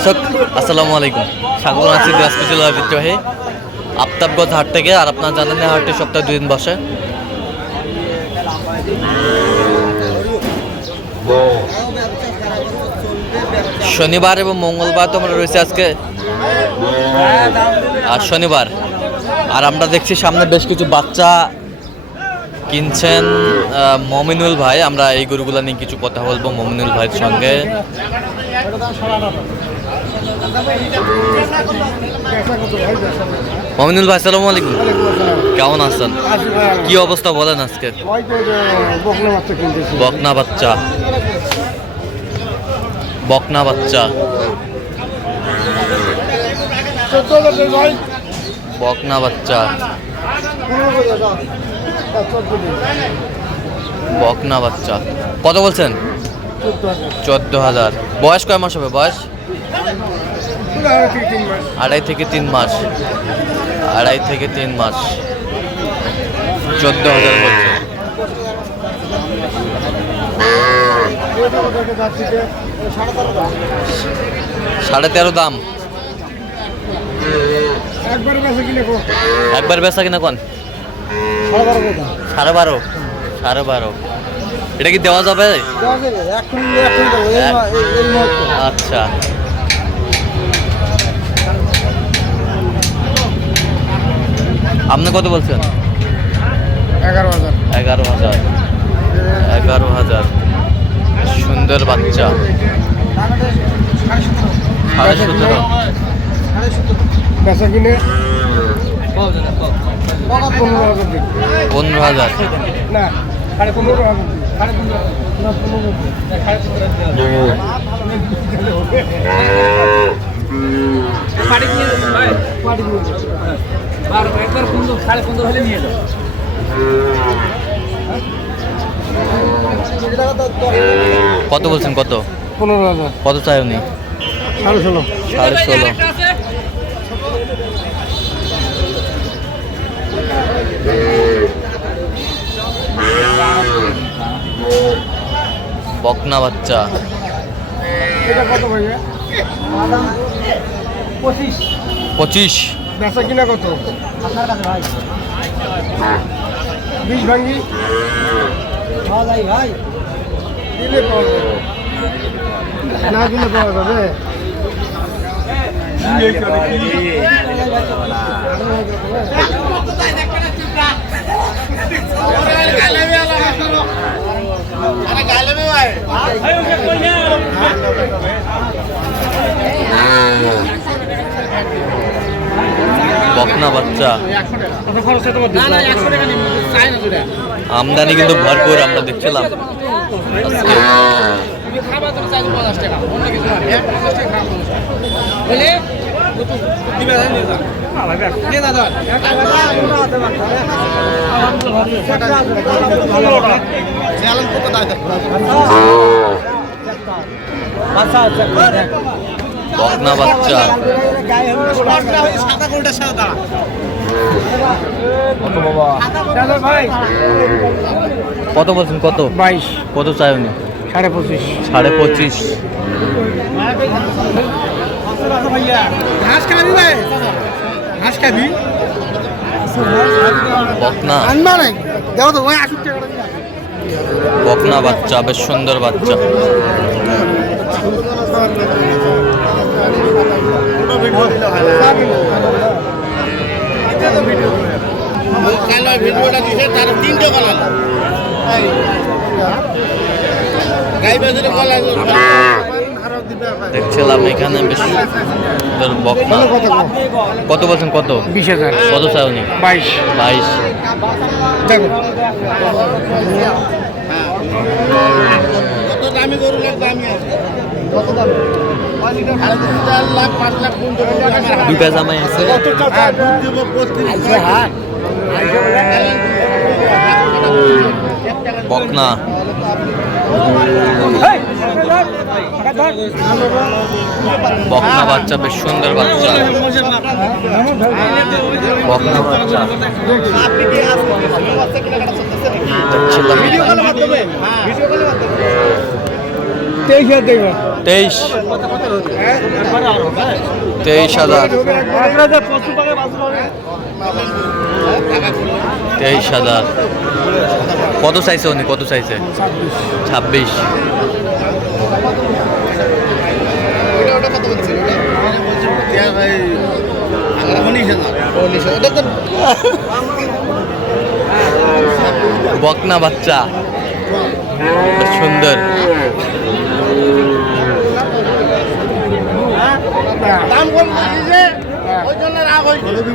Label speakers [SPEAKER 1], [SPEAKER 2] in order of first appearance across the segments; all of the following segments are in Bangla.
[SPEAKER 1] দর্শক, আসসালামু আলাইকুম। স্বাগত আছি দিনাজপুর বিদ্রোহে আফতাবগঞ্জ হাট থেকে, আর আপনার জানেন হাটটি সপ্তাহে দুই দিন বসে। শনিবার এবং মঙ্গলবার তো আমরা রয়েছে আজকে। আর শনিবার। আর আমরা দেখছি সামনে বেশ কিছু বাচ্চা কিনছেন মমিনুল ভাই। আমরা এই গরুগুলো নিয়ে কিছু কথা বলব মমিনুল ভাইয়ের সঙ্গে। মমিনুল ভাই সালামু আলাইকুম। কেমন আছেন? কি অবস্থা বলেন আজকে? বকনা বাচ্চা। বকনা বাচ্চা। বকনা বাচ্চা। বকনা বাচ্চা। কত বলছেন? চোদ্দ হাজার। বয়স কয় মাস হবে? বয়স? আড়াই থেকে তিন মাস। আড়াই থেকে তিন মাস। চোদ্দ হাজার বলছে সাড়ে তেরো দাম। একবার বেচা কিনা কোন? সাড়ে বারো। সাড়ে বারো। এটা কি দেওয়া যাবে? আচ্ছা। আপনি কত বলছেন?
[SPEAKER 2] এগারো হাজার।
[SPEAKER 1] এগারো হাজার। এগারো হাজার। সুন্দর বাচ্চা। সাড়ে সতেরো।
[SPEAKER 2] পনেরো হাজার
[SPEAKER 1] পনেরো হাজার।
[SPEAKER 3] বারো একবার পনেরো সাড়ে পনেরো হলে নিয়ে যাও।
[SPEAKER 1] কত বলছেন কত?
[SPEAKER 2] পনেরো হাজার।
[SPEAKER 1] কত চাই উনি
[SPEAKER 2] সাড়ে ষোলো।
[SPEAKER 1] সাড়ে ষোলো। বকনা বাচ্চা।
[SPEAKER 2] পঁচিশ। বেচা কিনা কত?
[SPEAKER 3] আপনার কাছে ভাই।
[SPEAKER 2] বিশ ভাঙ্গি
[SPEAKER 3] পাওয়া যায় ভাই।
[SPEAKER 2] দিলে পাওয়া যাবে। না দিলে পাওয়া যাবে
[SPEAKER 1] বকনা বাচ্চা
[SPEAKER 2] কত খরচ হয় তোমার
[SPEAKER 3] না না একশো টাকা নিবো চাই না দুটা
[SPEAKER 1] আমদানি কিন্তু ভরপুর আমরা দেখছিলাম। আজকে।
[SPEAKER 3] তুমি
[SPEAKER 1] বকনা বাচ্চা।
[SPEAKER 3] সাদা কোনটা সাদা
[SPEAKER 2] ভাই
[SPEAKER 1] কত বলছেন কত?
[SPEAKER 2] বাইশ।
[SPEAKER 1] কত চাই উনি?
[SPEAKER 2] সাড়ে পঁচিশ।
[SPEAKER 1] সাড়ে পঁচিশ।
[SPEAKER 2] ঘাস খাবি ভাই? ঘাস খাবি?
[SPEAKER 1] বকনা।
[SPEAKER 2] আনবা নাই? দেখো তো আশুক টাকা।
[SPEAKER 1] বকনা বাচ্চা বেশ সুন্দর বাচ্চা।
[SPEAKER 4] ভিডিওটা দিছে তার তিনটে কলা গাই বাজারে কলা
[SPEAKER 1] দেখছিলাম এখানে বেশ বকনা কত বলছেন কত?
[SPEAKER 2] বিশ হাজার।
[SPEAKER 1] কত চাই উনি
[SPEAKER 2] বাইশ।
[SPEAKER 1] বাইশ।
[SPEAKER 2] দেখো।
[SPEAKER 4] কত দামি গরু লাগবে আমি কত দামি
[SPEAKER 1] জামাই আছে। বকনা বকনা বাচ্চা বেশ সুন্দর বাচ্চা বকনা বাচ্চা।
[SPEAKER 2] তেইশ হাজার
[SPEAKER 1] তেইশ। তেইশ হাজার। তেইশ হাজার। কত চাইছে উনি? কত চাইছে? ছাব্বিশ।
[SPEAKER 4] ওটা ওটা কত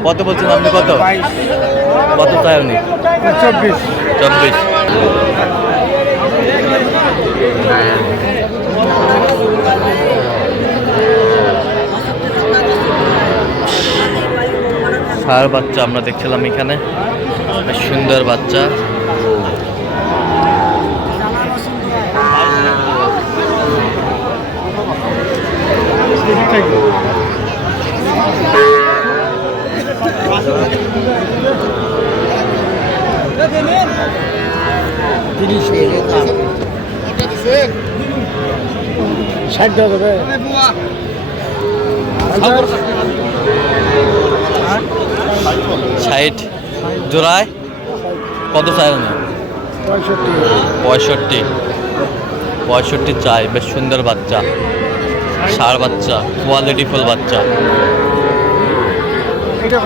[SPEAKER 1] কত বলছেন আপনি কত? কত চাই উনি?
[SPEAKER 2] চব্বিশ।
[SPEAKER 1] চব্বিশ। ষাঁড় বাচ্চা আমরা দেখছিলাম এখানে। বেশ সুন্দর বাচ্চা।
[SPEAKER 4] ওটা
[SPEAKER 2] ষাট
[SPEAKER 1] জোড়ায়? কত চাই উনি
[SPEAKER 2] পঁয়ষট্টি।
[SPEAKER 1] পঁয়ষট্টি। চাই। বেশ সুন্দর বাচ্চা। ষাঁড় বাচ্চা। কোয়ালিটি ফুল বাচ্চা।
[SPEAKER 2] এটা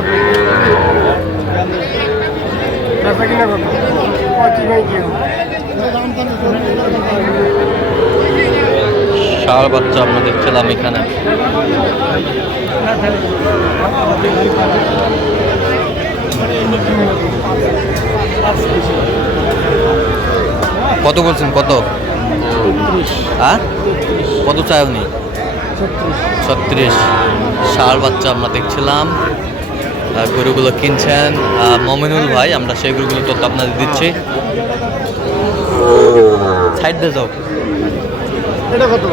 [SPEAKER 1] ষাঁড় বাচ্চা আমরা দেখছিলাম এখানে। কত বলছেন? কত? হ্যাঁ? কত চাই উনি ছত্রিশ। ষাঁড় বাচ্চা আমরা দেখছিলাম। গরুগুলো কিনছেন। মমিনুল ভাই আমরা সেই গরুগুলো তথ্য আপনাদের দিচ্ছি। সাইড দিয়ে যাও।
[SPEAKER 2] এটা কত?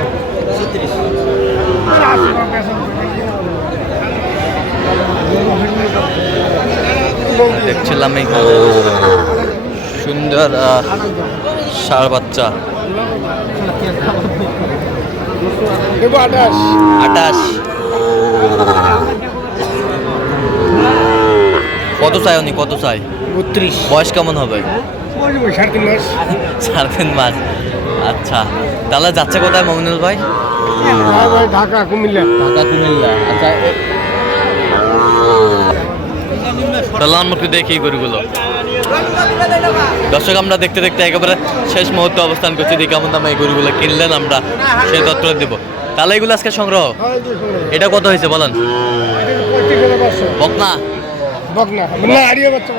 [SPEAKER 1] দেখছিলাম এখানে সুন্দর ষাঁড় বাচ্চা।
[SPEAKER 2] আঠাশ।
[SPEAKER 1] আটাশ চাই উনি? কত চাই?
[SPEAKER 2] বত্রিশ।
[SPEAKER 1] বয়স কেমন হবে?
[SPEAKER 2] সাড়ে তিন মাস
[SPEAKER 1] সাড়ে তিন মাস। আচ্ছা। তাহলে যাচ্ছে কোথায় মমিনুল ভাই?
[SPEAKER 2] ঢাকা কুমিল্লা।
[SPEAKER 1] ঢাকা কুমিল্লা। আচ্ছা তাহলে আমরা একটু দেখি গরুগুলো। দর্শক আমরা দেখতে দেখতে একেবারে শেষ মুহূর্তে অবস্থান করছি। দেখি কেমন দামে এই গরুগুলো কিনলেন আমরা সেই তথ্য দেব। তাহলে এগুলো আজকে সংগ্রহ? এটা কত হয়েছে বলেন?
[SPEAKER 2] পাঁচশো
[SPEAKER 1] বকনা।
[SPEAKER 2] না আড়িয়ে বাচ্চা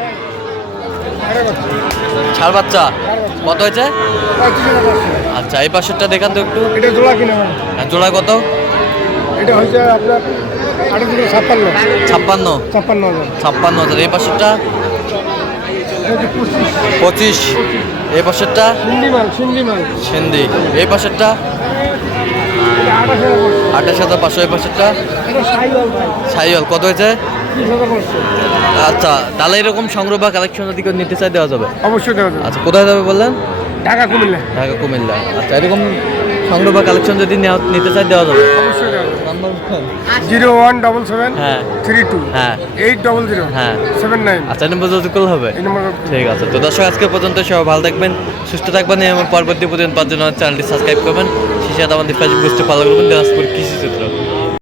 [SPEAKER 1] ছাড় বাচ্চা। কত হয়েছে? আচ্ছা এই পাশেরটা দেখান তো একটু।
[SPEAKER 2] এটা জোড়া কিনা
[SPEAKER 1] জোড়া কত?
[SPEAKER 2] এটা আপনার ছাপ্পান্ন।
[SPEAKER 1] ছাপ্পান্ন।
[SPEAKER 2] ছাপ্পান্ন হাজার।
[SPEAKER 1] ছাপ্পান্ন হাজার। এই পাশেরটা?
[SPEAKER 2] পঁচিশ।
[SPEAKER 1] এই পাশেরটা?
[SPEAKER 2] সিন্ডি মাল সিন্ডি মাল।
[SPEAKER 1] সিন্ধি। এই পাশেরটা?
[SPEAKER 2] আঠাশ হাজার পাঁচশো।
[SPEAKER 1] এই পাশেরটা?
[SPEAKER 2] সাইওয়াল।
[SPEAKER 1] কত হয়েছে? আচ্ছা তাহলে এরকম সংগ্রহ বা কালেকশন যদি কেউ নিতে চাই দেওয়া যাবে?
[SPEAKER 2] অবশ্যই দেওয়া যাবে।
[SPEAKER 1] আচ্ছা কোথায় যাবে বললেন?
[SPEAKER 2] ঢাকা কুমিল্লা।
[SPEAKER 1] ঢাকা কুমিল্লা। আচ্ছা এরকম সংগ্রহ বা কালেকশন যদি নেওয়া- নিতে চাই দেওয়া যাবে?
[SPEAKER 2] অবশ্যই। জিরো ওয়ান ডবল সেভেন
[SPEAKER 1] হ্যাঁ।
[SPEAKER 2] থ্রি টু
[SPEAKER 1] হ্যাঁ।
[SPEAKER 2] এইট ডবল জিরো
[SPEAKER 1] হ্যাঁ।
[SPEAKER 2] Seven nine.
[SPEAKER 1] আচ্ছা নম্বর হবে?
[SPEAKER 2] নম্বর
[SPEAKER 1] ঠিক আছে তো দর্শক আজকে পর্যন্ত সবাই ভালো থাকবেন সুস্থ থাকবেন এবং পরবর্তী পর্যন্ত পাঁচজন চ্যানেলটি সাবস্ক্রাইব করবেন। শিশাদ আমাদের ফেসবুক বুঝতে ভালো করবেন দিনাজপুর কৃষি